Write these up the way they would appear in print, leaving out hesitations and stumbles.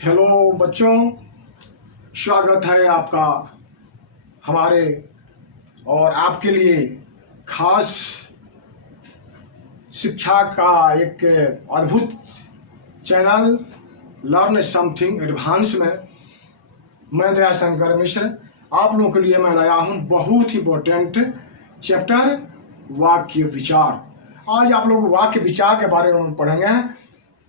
Hello बच्चों, स्वागत है आपका हमारे और आपके लिए खास शिक्षा का एक अद्भुत चैनल लर्न समथिंग एडवांस में मैं दयाशंकर मिश्र आप लोगों के लिए मैं लाया हूँ बहुत ही इम्पोर्टेंट चैप्टर वाक्य विचार। आज आप लोग वाक्य विचार के बारे में पढ़ेंगे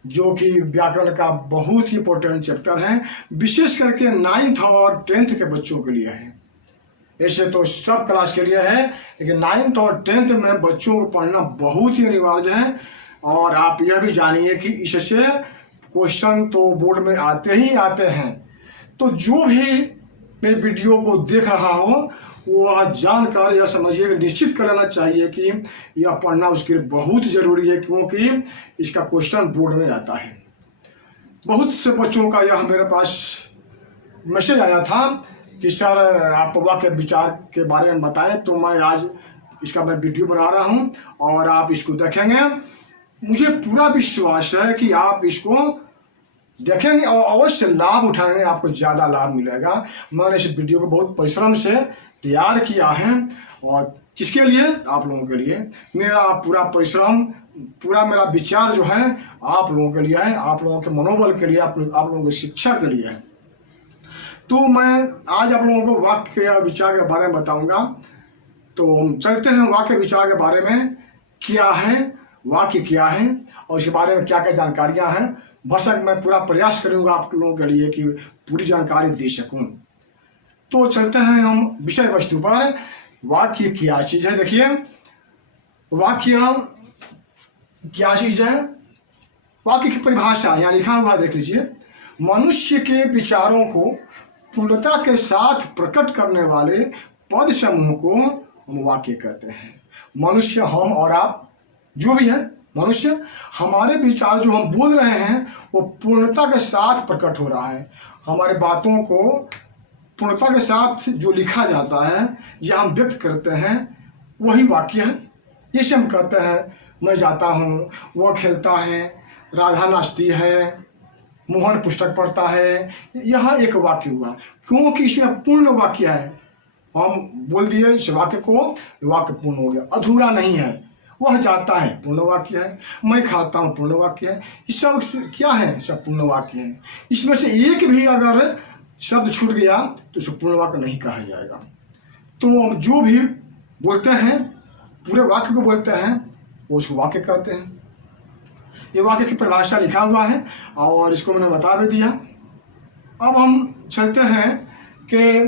जो कि व्याकरण का बहुत ही इम्पोर्टेंट चैप्टर है, विशेष करके 9th और 10th के बच्चों के लिए है। ऐसे तो सब क्लास के लिए है, लेकिन 9th और 10th में बच्चों को पढ़ना बहुत ही अनिवार्य है। और आप यह भी जानिए कि इससे क्वेश्चन तो बोर्ड में आते ही आते हैं। तो जो भी मेरे वीडियो को देख रहा हो वह जानकर यह समझिए, निश्चित कर लेना चाहिए कि यह पढ़ना उसके लिए बहुत ज़रूरी है, क्योंकि इसका क्वेश्चन बोर्ड में आता है। बहुत से बच्चों का यह मेरे पास मैसेज आया था कि सर आप वाक्य विचार के बारे में बताएं, तो मैं आज इसका मैं वीडियो बना रहा हूं और आप इसको देखेंगे। मुझे पूरा विश्वास है कि आप इसको देखेंगे और अवश्य लाभ उठाएंगे, आपको ज़्यादा लाभ मिलेगा। मैंने इस वीडियो को बहुत परिश्रम से तैयार किया है और किसके लिए? आप लोगों के लिए। मेरा पूरा परिश्रम, पूरा मेरा विचार जो है आप लोगों के लिए है, आप लोगों के मनोबल के लिए, आप लोगों की शिक्षा के लिए है। तो मैं आज आप लोगों को वाक्य विचार के बारे में बताऊंगा। तो हम चलते हैं वाक्य विचार के बारे में, क्या है वाक्य, क्या है और इसके बारे में क्या क्या जानकारियाँ हैं। भरसक मैं पूरा प्रयास करूंगा आप लोगों के लिए कि पूरी जानकारी दे सकूं। तो चलते हैं हम विषय वस्तु पर। वाक्य क्या चीज़ है? देखिए, वाक्य क्या चीज़ है? वाक्य की परिभाषा यहाँ लिखा हुआ देख लीजिए। मनुष्य के विचारों को पूर्णता के साथ प्रकट करने वाले पद समूह को हम वाक्य कहते हैं। मनुष्य, हम और आप जो भी है मनुष्य, हमारे विचार जो हम बोल रहे हैं वो पूर्णता के साथ प्रकट हो रहा है। हमारे बातों को पूर्णता के साथ जो लिखा जाता है या हम व्यक्त करते हैं वही वाक्य है। जैसे हम कहते हैं मैं जाता हूँ, वह खेलता है, राधा नाचती है, मोहन पुस्तक पढ़ता है, यह एक वाक्य हुआ, क्योंकि इसमें पूर्ण वाक्य है। हम बोल दिए इस वाक्य को, वाक्य पूर्ण हो गया, अधूरा नहीं है। वह जाता है पूर्ण वाक्य है, मैं खाता हूँ पूर्ण वाक्य है। इस सब क्या है? सब पूर्ण वाक्य है। इसमें से एक भी अगर शब्द छूट गया तो उसे पूर्ण वाक्य नहीं कहा जाएगा। तो जो भी बोलते हैं पूरे वाक्य को बोलते हैं वो उसको वाक्य कहते हैं। ये वाक्य की परिभाषा लिखा हुआ है और इसको मैंने बता भी दिया। अब हम चलते हैं कि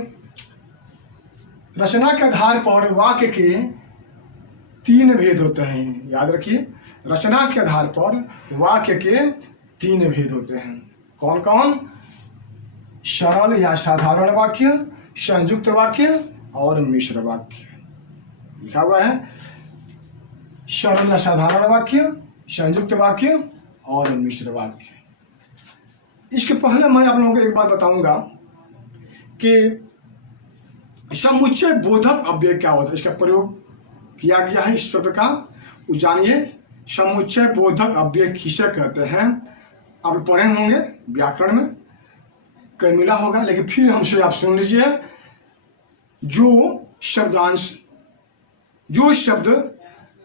रचना के आधार पर वाक्य के 3 भेद होते हैं। याद रखिए, रचना के आधार पर वाक्य के 3 भेद होते हैं। कौन कौन? सरल या साधारण वाक्य, संयुक्त वाक्य और मिश्र वाक्य। लिखा हुआ है सरल या साधारण वाक्य, संयुक्त वाक्य और मिश्र वाक्य। इसके पहले मैं आप लोगों को एक बात बताऊंगा कि समुच्चय बोधक अव्यय क्या होता है। इसका प्रयोग किया गया है इस शब्द का, जानिए। समुच्चय बोधक अव्यय किसे कहते हैं? आप पढ़े होंगे व्याकरण में, कहीं मिला होगा, लेकिन फिर हमसे आप सुन लीजिए। जो शब्द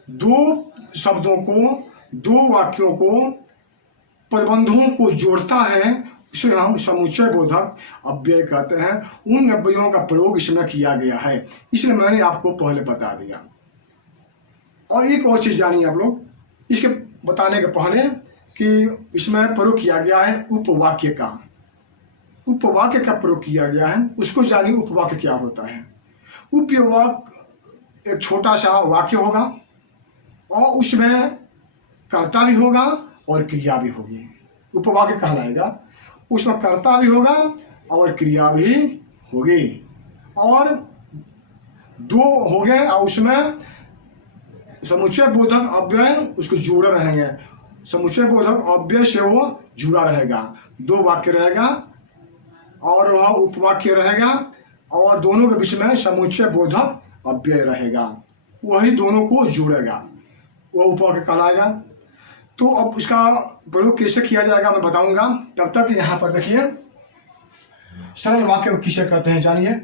दो शब्दों को, दो वाक्यों को, प्रबंधों को जोड़ता है उसे हम समुच्चय बोधक अव्यय कहते हैं। उन अव्ययों का प्रयोग इसमें किया गया है, इसलिए मैंने आपको पहले बता दिया। और एक और चीज़ जानिए आप लोग इसके बताने के पहले कि इसमें प्रयोग किया गया है उपवाक्य का। उपवाक्य का प्रयोग किया गया है, उसको जानिए उपवाक्य क्या होता है। उपवाक्य एक छोटा सा वाक्य होगा और उसमें कर्ता भी होगा और क्रिया भी होगी। उपवाक्य कहलाएगा, उसमें कर्ता भी होगा और क्रिया भी होगी, और 2 हो गए और उसमें समुच्चय बोधक अव्यय उसको जुड़े रहेंगे। समुच्चय बोधक अव्यय से वो जुड़ा रहेगा। 2 वाक्य रहेगा और वह उपवाक्य रहेगा और दोनों के बीच में समुच्चय बोधक अव्यय रहेगा, वही दोनों को जोड़ेगा, वह उपवाक्य कहलाएगा। तो अब उसका प्रयोग कैसे किया जाएगा मैं बताऊंगा। तब तक यहाँ पर देखिए सरल वाक्य किसे कहते हैं जानिए।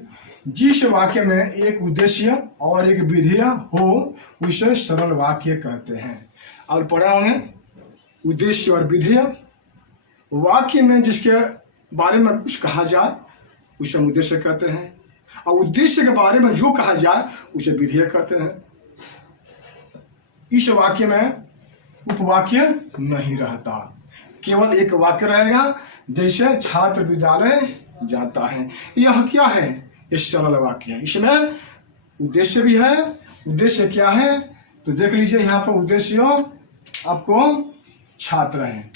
जिस वाक्य में एक उद्देश्य और एक विधेय हो उसे सरल वाक्य कहते हैं। और पढ़ा होंगे उद्देश्य और विधेय। वाक्य में जिसके बारे में कुछ कहा जाए उसे हम उद्देश्य कहते हैं, और उद्देश्य के बारे में जो कहा जाए उसे विधेय कहते हैं। इस वाक्य में उपवाक्य नहीं रहता, केवल एक वाक्य रहेगा। जैसे छात्र विद्यालय जाता है, यह क्या है? ये सरल वाक्य है। इसमें उद्देश्य भी है। उद्देश्य क्या है तो देख लीजिए, यहाँ पर उद्देश्य आपको छात्र है,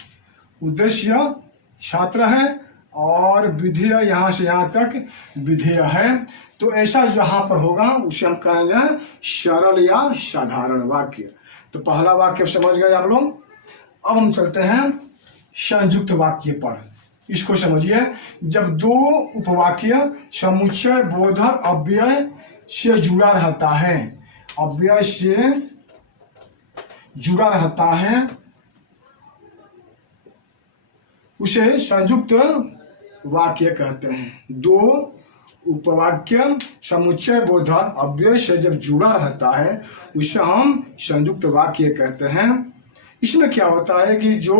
उद्देश्य छात्र है, और विधेय यहाँ से यहाँ तक विधेय है। तो ऐसा जहाँ पर होगा उसे हम कहेंगे सरल या साधारण वाक्य। तो पहला वाक्य समझ गए आप लोग। अब हम चलते हैं संयुक्त वाक्य पर। इसको समझिए। जब दो उपवाक्य समुच्चय बोधक अव्यय से जुड़ा रहता है, अव्यय से जुड़ा रहता है, उसे संयुक्त वाक्य कहते हैं। दो उपवाक्य समुच्चय बोधक अव्यय से जब जुड़ा रहता है उसे हम संयुक्त वाक्य कहते हैं। इसमें क्या होता है कि जो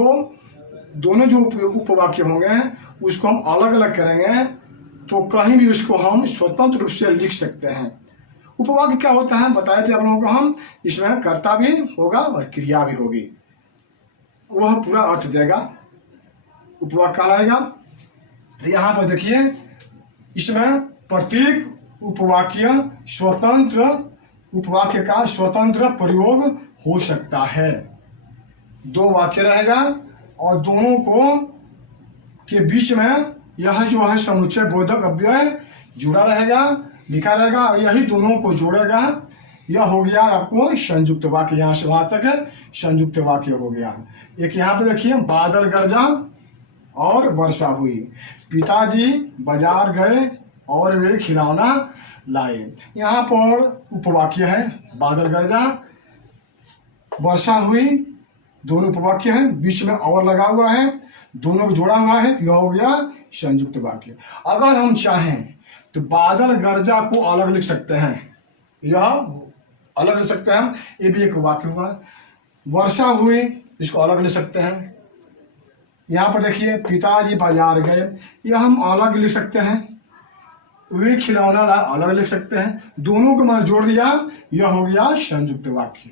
दोनों जो उपवाक्य होंगे उसको हम अलग अलग करेंगे तो कहीं भी उसको हम स्वतंत्र रूप से लिख सकते हैं। उपवाक्य क्या होता है बताए थे आप लोगों को हम, इसमें कर्ता भी होगा और क्रिया भी होगी, वह पूरा अर्थ देगा, उपवाक्य कहलाएगा। यहाँ पर देखिए, इसमें प्रत्येक उपवाक्य स्वतंत्र उपवाक्य का स्वतंत्र प्रयोग हो सकता है। दो वाक्य रहेगा और दोनों को के बीच में यह जो है समुच्चय बोधक अव्यय जुड़ा रहेगा, लिखा रहेगा, यही दोनों को जोड़ेगा। यह हो गया आपको संयुक्त वाक्य। यहाँ से वहाँ तक संयुक्त वाक्य हो गया। एक यहाँ पे देखिए, बादल गरजा और वर्षा हुई, पिताजी बाजार गए और वे खिलौना लाए। यहाँ पर उपवाक्य है, बादल गरजा, वर्षा हुई, दोनों उपवाक्य हैं, बीच में और लगा हुआ है, दोनों को जोड़ा हुआ है, यह हो गया संयुक्त वाक्य। अगर हम चाहें तो बादल गरजा को अलग लिख सकते हैं, यह अलग लिख सकते हैं, ये भी एक वाक्य हुआ। वर्षा हुई, इसको अलग लिख सकते हैं। यहाँ पर देखिए, पिताजी बाजार गए, यह हम अलग लिख सकते हैं। वे खिलौना ला, अलग लिख सकते हैं। दोनों को मैंने जोड़ दिया, यह हो गया संयुक्त वाक्य।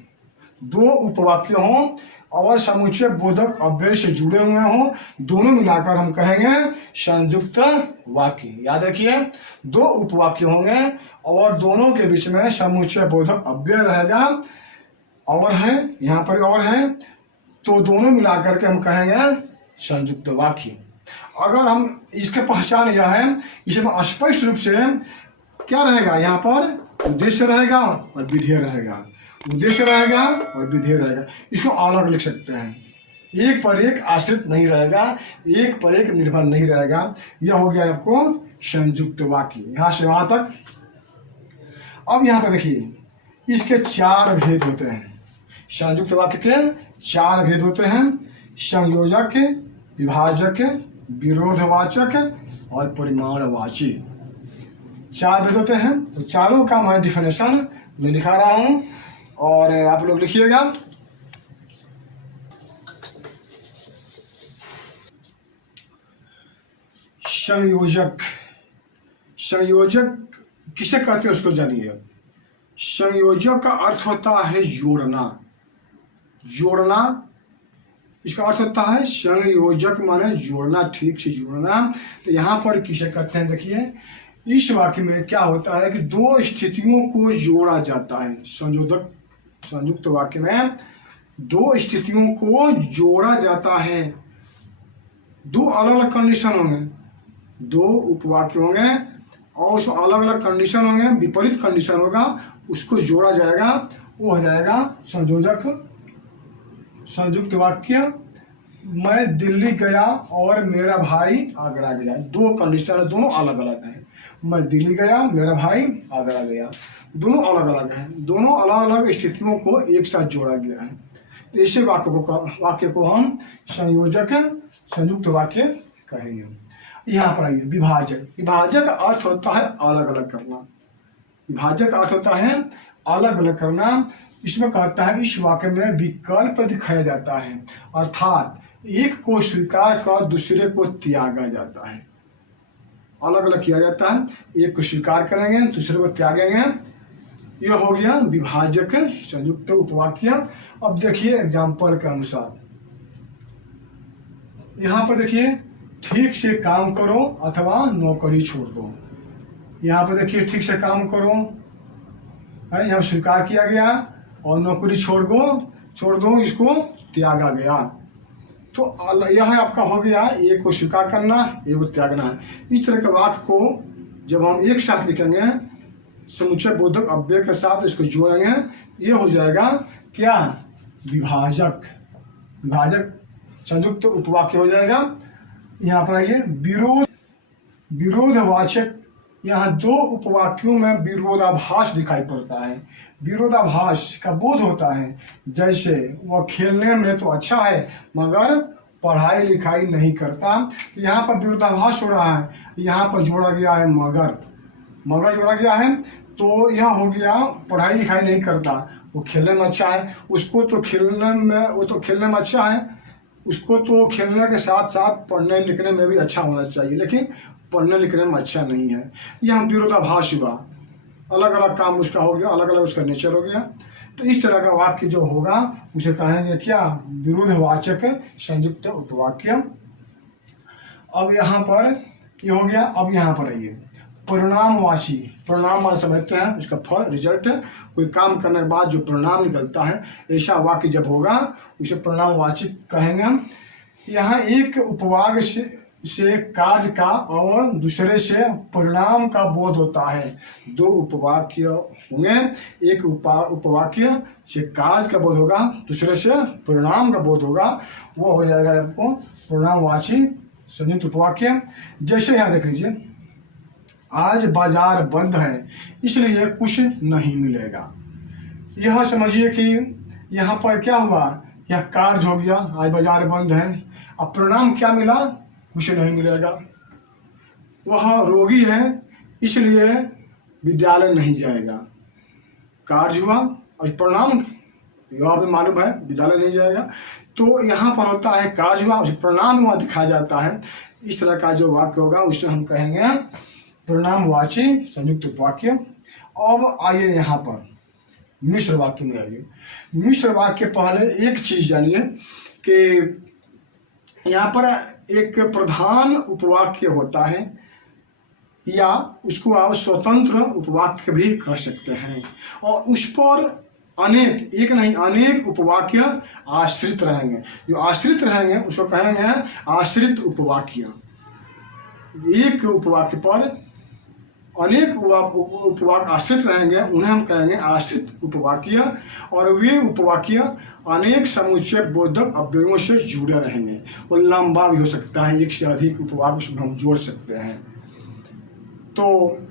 दो उपवाक्य हों और समुच्चय बोधक अव्यय से जुड़े हुए हों, दोनों मिलाकर हम कहेंगे संयुक्त वाक्य। याद रखिए, दो उपवाक्य होंगे और दोनों के बीच में समुच्चय बोधक अव्यय रहेगा, और है यहाँ पर और है, तो दोनों मिलाकर के हम कहेंगे संयुक्त वाक्य। अगर हम इसके पहचान यह है, इसमें स्पष्ट रूप से क्या रहेगा, यहाँ पर उद्देश्य रहेगा और विधेय रहेगा, उद्देश्य रहेगा और विधेय रहेगा। इसको अलग लिख सकते हैं, एक पर एक आश्रित नहीं रहेगा, एक पर एक निर्भर नहीं रहेगा। यह हो गया आपको संयुक्त वाक्य, यहाँ से वहाँ तक। अब यहाँ पर देखिए, इसके चार भेद होते हैं। संयुक्त वाक्य के चार भेद होते हैं, संयोजक, विभाजक, विरोधवाचक और परिमाणवाची। चार भेद होते हैं। तो चारों का मैं डिफिनेशन मैं लिखा रहा हूँ और आप लोग लिखिएगा। संयोजक, संयोजक किसे कहते हैं उसको जानिए। संयोजक का अर्थ होता है जोड़ना, जोड़ना, इसका अर्थ होता है संयोजक माने जोड़ना, ठीक से जोड़ना। तो यहाँ पर किसे कहते हैं देखिए, इस वाक्य में क्या होता है कि दो स्थितियों को जोड़ा जाता है। संयोजक संयुक्त वाक्य में दो स्थितियों को जोड़ा जाता है। दो अलग अलग कंडीशन होंगे, दो उपवाक्य होंगे और उसमें अलग अलग कंडीशन होंगे, विपरीत कंडीशन होगा, उसको जोड़ा जाएगा, वो हो जाएगा संयोजक। संयुक्त वाक्य, मैं दिल्ली गया और मेरा भाई आगरा गया। दो कंडीशन है, दोनों अलग अलग हैं। मैं दिल्ली गया, मेरा भाई आगरा गया, दोनों अलग अलग हैं। दोनों अलग अलग स्थितियों को एक साथ जोड़ा गया है। तो ऐसे वाक्य को हम संयोजक संयुक्त वाक्य कहेंगे। यहाँ पर आइए, विभाजक। विभाजक का अर्थ होता है अलग अलग करना। विभाजक का अर्थ होता है अलग अलग करना। इसमें कहता है इस वाक्य में विकल्प दिखाया जाता है, अर्थात एक को स्वीकार कर दूसरे को त्यागा जाता है। अलग अलग किया जाता है, एक को स्वीकार करेंगे दूसरे को त्यागेंगे। यह हो गया विभाजक संयुक्त उपवाक्य। अब देखिए एग्जाम्पल के अनुसार, यहाँ पर देखिए, ठीक से काम करो अथवा नौकरी छोड़ दो। यहाँ पर देखिए ठीक से काम करो है, यहाँ स्वीकार किया गया, और नौकरी छोड़ दो इसको त्यागा गया। तो यह आपका हो गया, एक को स्वीकार करना, एक को त्यागना है। इस तरह के वाक्य को जब हम एक साथ लिखेंगे समुच्चय बोधक अव्यय के साथ इसको जोड़ेंगे, ये हो जाएगा क्या, विभाजक। विभाजक संयुक्त उपवाक्य हो जाएगा। यहाँ पर आइए, विरोधवाचक। यहाँ दो उपवाक्यों में विरोधाभास दिखाई पड़ता है। विरोधाभास का बोध होता है, जैसे वह खेलने में तो अच्छा है मगर पढ़ाई लिखाई नहीं करता। यहाँ पर विरोधाभास हो रहा है, यहाँ पर जोड़ा गया है मगर जोड़ा गया है, तो यह हो गया पढ़ाई लिखाई नहीं करता, वो खेलने में अच्छा है। वो तो खेलने में अच्छा है, उसको तो खेलने के साथ साथ पढ़ने लिखने में भी अच्छा होना चाहिए, लेकिन पढ़ने लिखने में अच्छा नहीं है। यह विरोधाभास हुआ, अलग अलग काम उसका हो गया, अलग अलग उसका नेचर हो गया। तो इस तरह का वाक्य जो होगा उसे कहेंगे क्या, विरोधवाचक संयुक्त उपवाक्य। अब यहाँ पर ये हो गया। अब यहाँ पर आइए, परिणामवाची। परिणाम मान समझते हैं उसका फल, रिजल्ट। कोई काम करने के बाद जो परिणाम निकलता है, ऐसा वाक्य जब होगा उसे परिणामवाची कहेंगे। यहाँ एक उपवाक्य से कार्य का और दूसरे से परिणाम का बोध होता है। दो उपवाक्य होंगे, एक उपवाक्य से कार्य का बोध होगा, दूसरे से परिणाम का बोध होगा, वो हो जाएगा आपको परिणामवाची संयुक्त उपवाक्य। जैसे यहाँ देख लीजिए, आज बाजार बंद है इसलिए कुछ नहीं मिलेगा। यह समझिए कि यहाँ पर क्या हुआ, यह कार्य हो गया, आज बाजार बंद है। अब परिणाम क्या मिला, कुछ नहीं मिलेगा। वह रोगी है इसलिए विद्यालय नहीं जाएगा। कार्य हुआ और परिणाम यह भी मालूम है, विद्यालय नहीं जाएगा। तो यहाँ पर होता है कार्य हुआ और परिणाम हुआ दिखाया जाता है। इस तरह का जो वाक्य होगा उसे हम कहेंगे परिणामवाची संयुक्त वाक्य। अब आइए यहाँ पर मिश्र वाक्य में आइए। मिश्र वाक्य पहले एक चीज जानिए कि यहाँ पर एक प्रधान उपवाक्य होता है, या उसको आप स्वतंत्र उपवाक्य भी कह सकते हैं, और उस पर अनेक, एक नहीं अनेक उपवाक्य आश्रित रहेंगे। जो आश्रित रहेंगे उसको कहेंगे आश्रित उपवाक्य। एक उपवाक्य पर अनेक उपवाक्य आश्रित रहेंगे, उन्हें हम कहेंगे आश्रित उपवाक्य। और वे उपवाक्य अनेक समुच्चय बोधक अव्ययों से जुड़े रहेंगे। वो लंबा भी हो सकता है, एक से अधिक उपवाक्य उसमें हम जोड़ सकते हैं। तो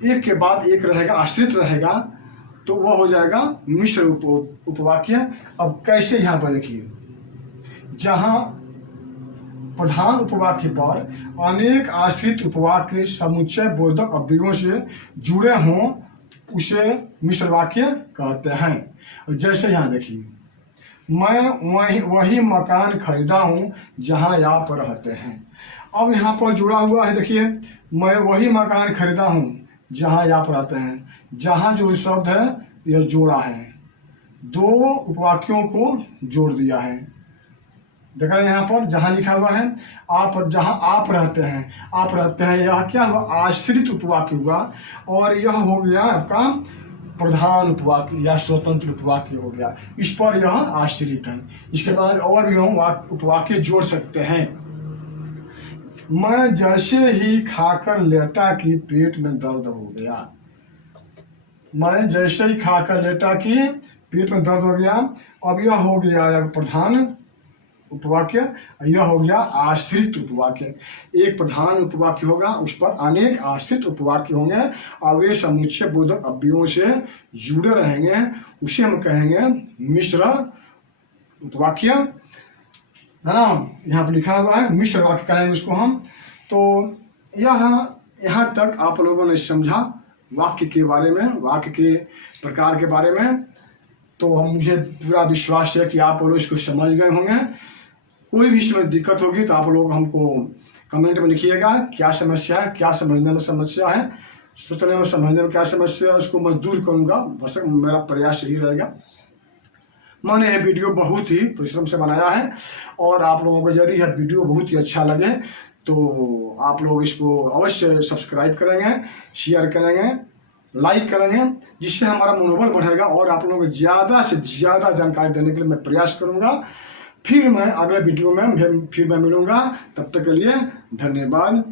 एक के बाद एक रहेगा, आश्रित रहेगा, तो वह हो जाएगा मिश्र उपवाक्य। अब कैसे, यहाँ पर देखिए, जहाँ प्रधान उपवाक्य पर अनेक आश्रित उपवाक्य समुच्चय बोधक अव्ययों से जुड़े हों उसे मिश्र वाक्य कहते हैं। जैसे यहाँ देखिए, मैं वही मकान खरीदा हूँ जहाँ आप रहते हैं। अब यहाँ पर जुड़ा हुआ है, देखिए, मैं वही मकान खरीदा हूँ जहाँ आप रहते हैं। जहाँ जो शब्द है यह जोड़ा है, दो उपवाक्यों को जोड़ दिया है। देख रहे हैं यहाँ पर जहाँ लिखा हुआ है आप, जहाँ आप रहते हैं, यह क्या हुआ, आश्रित उपवाक्य हुआ। और यह हो गया आपका प्रधान उपवाक्य या स्वतंत्र उपवाक्य हो गया, इस पर यह आश्रित है। इसके बाद और भी हम उपवाक्य जोड़ सकते हैं। मैं जैसे ही खाकर लेटा कि पेट में दर्द हो गया। मैं जैसे ही खाकर लेटा कि पेट में दर्द हो गया। अब यह हो गया प्रधान उपवाक्य, यह हो गया आश्रित उपवाक्य। एक प्रधान उपवाक्य होगा, उस पर अनेक आश्रित उपवाक्य होंगे और वे समुच्चय बोधक अव्ययों से जुड़े रहेंगे। उसे हम कहेंगे मिश्र वाक्य है ना, यहाँ पर लिखा हुआ है, मिश्र वाक्य कहेंगे उसको हम। तो यहाँ तक आप लोगों ने समझा वाक्य के बारे में, वाक्य के प्रकार के बारे में। तो मुझे पूरा विश्वास है कि आप लोग इसको समझ गए होंगे। कोई भी इसमें दिक्कत होगी तो आप लोग हमको कमेंट में लिखिएगा क्या समस्या है, क्या समझने में समस्या है, सोचने में समझने में क्या समस्या है, उसको मैं दूर करूँगा। बस मेरा प्रयास यही रहेगा। मैंने ये वीडियो बहुत ही परिश्रम से बनाया है और आप लोगों को यदि यह वीडियो बहुत ही अच्छा लगे तो आप लोग इसको अवश्य सब्सक्राइब करेंगे, शेयर करेंगे, लाइक करेंगे, जिससे हमारा मनोबल बढ़ेगा और आप लोगों को ज़्यादा से ज़्यादा जानकारी देने के लिए मैं प्रयास करूँगा। फिर मैं अगले वीडियो में फिर मैं मिलूँगा। तब तक के लिए धन्यवाद।